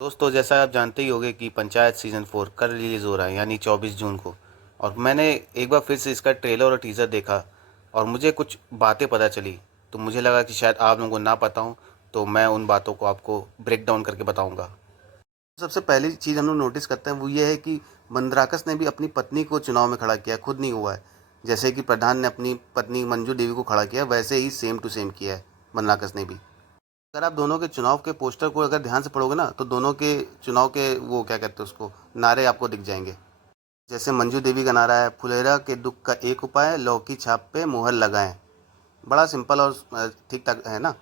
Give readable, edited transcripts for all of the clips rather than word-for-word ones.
दोस्तों, जैसा आप जानते ही होंगे कि पंचायत सीज़न 4 कल रिलीज़ हो रहा है, यानी 24 जून को। और मैंने एक बार फिर से इसका ट्रेलर और टीज़र देखा और मुझे कुछ बातें पता चली। तो मुझे लगा कि शायद आप लोगों को ना पता हो, तो मैं उन बातों को आपको ब्रेक डाउन करके बताऊंगा। सबसे पहली चीज़ हम लोग नोटिस करते हैं वो ये है कि मंदराकस ने भी अपनी पत्नी को चुनाव में खड़ा किया, खुद नहीं हुआ है। जैसे कि प्रधान ने अपनी पत्नी मंजू देवी को खड़ा किया, वैसे ही सेम टू सेम किया है मंदराकस ने भी। अगर आप दोनों के चुनाव के पोस्टर को अगर ध्यान से पढ़ोगे ना, तो दोनों के चुनाव के वो क्या कहते हैं उसको, नारे आपको दिख जाएंगे। जैसे मंजू देवी का नारा है, फुलेरा के दुख का एक उपाय, लौकी छाप पे मुहर लगाएं। बड़ा सिंपल और ठीक ठाक है ना।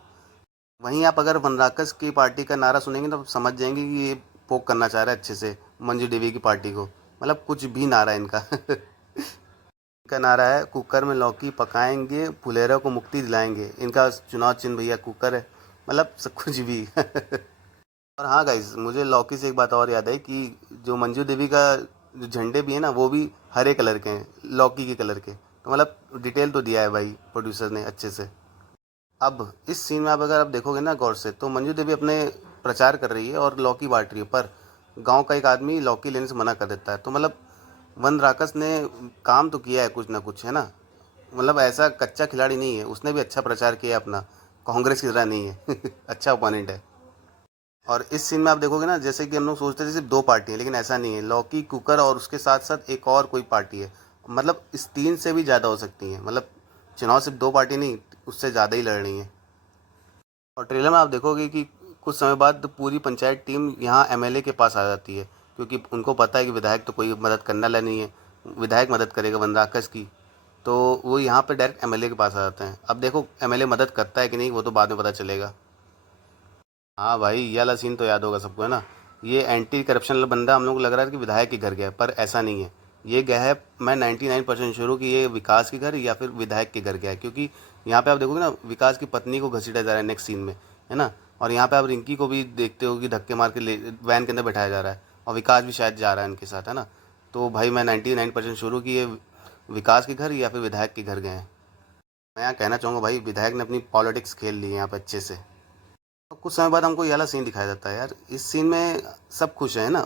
वहीं आप अगर बनराकस की पार्टी का नारा सुनेंगे तो आप समझ जाएंगे कि ये पोक करना चाह रहा है अच्छे से मंजू देवी की पार्टी को। मतलब कुछ भी नारा है इनका। इनका नारा है, कुकर में लौकी पकाएंगे, फुलेरा को मुक्ति दिलाएंगे। इनका चुनाव चिन्ह भैया कुकर है। मतलब सब कुछ भी। और हाँ गाइस, मुझे लौकी से एक बात और याद है कि जो मंजू देवी का जो झंडे भी है ना, वो भी हरे कलर के हैं, लौकी के कलर के। तो मतलब डिटेल तो दिया है भाई प्रोड्यूसर ने अच्छे से। अब इस सीन में आप अगर आप देखोगे ना गौर से, तो मंजू देवी अपने प्रचार कर रही है और लौकी बांट रही है, पर गांव का एक आदमी लौकी लेने से मना कर देता है। तो मतलब वन राकस ने काम तो किया है कुछ ना कुछ, है ना। मतलब ऐसा कच्चा खिलाड़ी नहीं है, उसने भी अच्छा प्रचार किया अपना। कांग्रेस की तरह नहीं है। अच्छा ओपोनेंट है। और इस सीन में आप देखोगे ना, जैसे कि हम लोग सोचते थे सिर्फ दो पार्टी है, लेकिन ऐसा नहीं है। लौकी, कुकर और उसके साथ साथ एक और कोई पार्टी है। मतलब इस तीन से भी ज़्यादा हो सकती है। मतलब चुनाव सिर्फ दो पार्टी नहीं, उससे ज़्यादा ही लड़ रही है। और ट्रेलर में आप देखोगे कि कुछ समय बाद पूरी पंचायत टीम यहाँ एमएलए के पास आ जाती है, क्योंकि उनको पता है कि विधायक तो कोई मदद करने वाला नहीं है। विधायक मदद करेगा वनराकस की। तो वो यहाँ पे डायरेक्ट एमएलए के पास आ जाते हैं। अब देखो एमएलए मदद करता है कि नहीं, वो तो बाद में पता चलेगा। हाँ भाई, ये वाला सीन तो याद होगा सबको, है ना। ये एंटी करप्शन वाला बंदा हम लोग को लग रहा है कि विधायक के घर गया है, पर ऐसा नहीं है। ये गया है, मैं 99% श्योर हूँ कि ये विकास के घर या फिर विधायक के घर गया है, क्योंकि यहाँ पे आप देखोगे ना, विकास की पत्नी को घसीटा जा रहा है नेक्स्ट सीन में, है ना। और यहाँ पे आप रिंकी को भी देखते हो कि धक्के मार के वैन के अंदर बैठाया जा रहा है, और विकास भी शायद जा रहा है उनके साथ, है ना। तो भाई मैं 99% श्योर हूँ कि ये विकास के घर या फिर विधायक के घर गए हैं। मैं यहाँ कहना चाहूँगा भाई, विधायक ने अपनी पॉलिटिक्स खेल ली है यहाँ पे अच्छे से। और कुछ समय बाद हमको ये वाला सीन दिखाया जाता है यार। इस सीन में सब खुश हैं ना।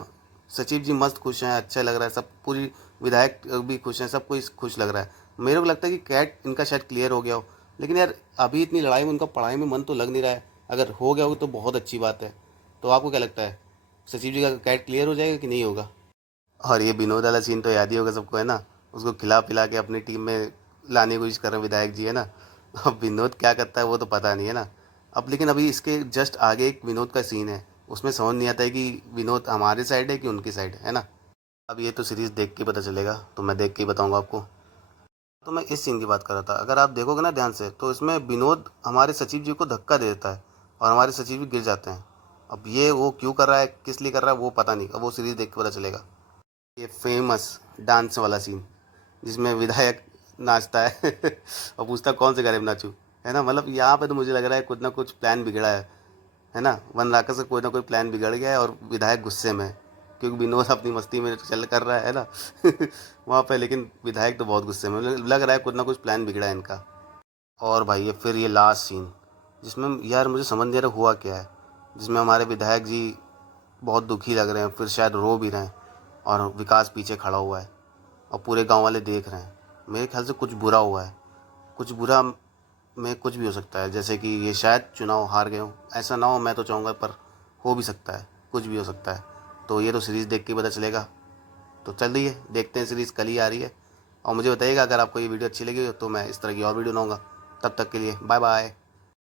सचिव जी मस्त खुश हैं, अच्छा लग रहा है सब। पूरी विधायक भी खुश हैं, सब कोई खुश लग रहा है। मेरे को लगता है कि कैट इनका शायद क्लियर हो गया हो। लेकिन यार अभी इतनी लड़ाई में उनका पढ़ाई में मन तो लग नहीं रहा है। अगर हो गया हो तो बहुत अच्छी बात है। तो आपको क्या लगता है, सचिव जी का कैट क्लियर हो जाएगा कि नहीं होगा? और ये विनोद वाला सीन तो याद ही होगा सबको, है ना। उसको खिला पिला के अपनी टीम में लाने की कोशिश कर रहे हैं विधायक जी, है ना। अब विनोद क्या करता है वो तो पता नहीं, है ना। अब लेकिन अभी इसके जस्ट आगे एक विनोद का सीन है, उसमें समझ नहीं आता है कि विनोद हमारे साइड है कि उनकी साइड है ना। अब ये तो सीरीज़ देख के पता चलेगा, तो मैं देख के ही बताऊंगा आपको। तो मैं इस सीन की बात कर रहा था, अगर आप देखोगे ना ध्यान से, तो इसमें विनोद हमारे सचिव जी को धक्का दे देता है और हमारे सचिव भी गिर जाते हैं। अब ये वो क्यों कर रहा है, किस लिए कर रहा है, वो पता नहीं। अब वो सीरीज़ देख के पता चलेगा। ये फेमस डांस वाला सीन, जिसमें विधायक नाचता है। और पूछता कौन से गाने में नाचूं, है ना। मतलब यहाँ पे तो मुझे लग रहा है कुछ ना कुछ प्लान बिगड़ा है ना। वन राकस का कोई ना कोई प्लान बिगड़ गया है और विधायक गुस्से में है, क्योंकि विनोद अपनी मस्ती में चल कर रहा है ना। वहाँ पे, लेकिन विधायक तो बहुत गुस्से में, लग रहा है कुछ ना कुछ प्लान बिगड़ा है इनका। और भाई ये फिर ये लास्ट सीन, जिसमें यार मुझे समझ नहीं आ रहा हुआ क्या है, जिसमें हमारे विधायक जी बहुत दुखी लग रहे हैं, फिर शायद रो भी रहे हैं, और विकास पीछे खड़ा हुआ है और पूरे गांव वाले देख रहे हैं। मेरे ख्याल से कुछ बुरा हुआ है। कुछ बुरा में कुछ भी हो सकता है, जैसे कि ये शायद चुनाव हार गए हो। ऐसा ना हो, मैं तो चाहूँगा, पर हो भी सकता है, कुछ भी हो सकता है। तो ये तो सीरीज़ देख के पता चलेगा। तो चलिए देखते हैं, सीरीज़ कल ही आ रही है। और मुझे बताइएगा अगर आपको ये वीडियो अच्छी लगी हो, तो मैं इस तरह की और वीडियो बनाऊँगा। तब तक के लिए बाय बाय।